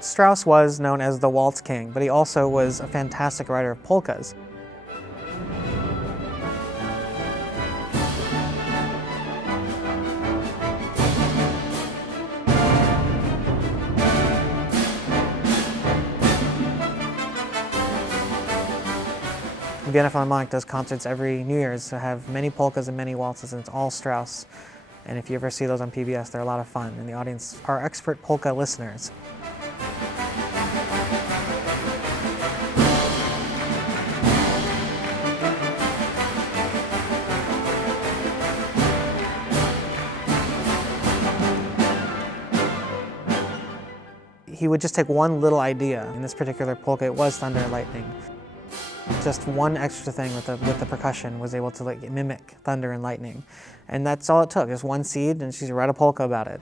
Strauss was known as the waltz king, but he also was a fantastic writer of polkas. Vienna Philharmonic does concerts every New Year's, so have many polkas and many waltzes, and it's all Strauss. And if you ever see those on PBS, they're a lot of fun, and the audience are expert polka listeners. He would just take one little idea. In this particular polka, it was Thunder and Lightning. Just one extra thing with the percussion was able to mimic thunder and lightning. And that's all it took, just one seed, and she wrote a polka about it.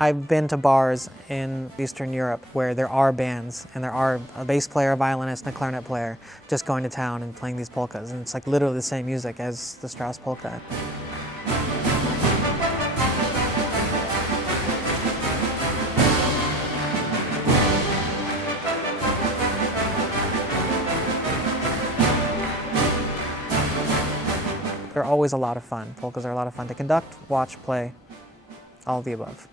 I've been to bars in Eastern Europe where there are bands, and there are a bass player, a violinist, and a clarinet player just going to town and playing these polkas, and it's like literally the same music as the Strauss polka. They're always a lot of fun. Polkas are a lot of fun to conduct, watch, play, all of the above.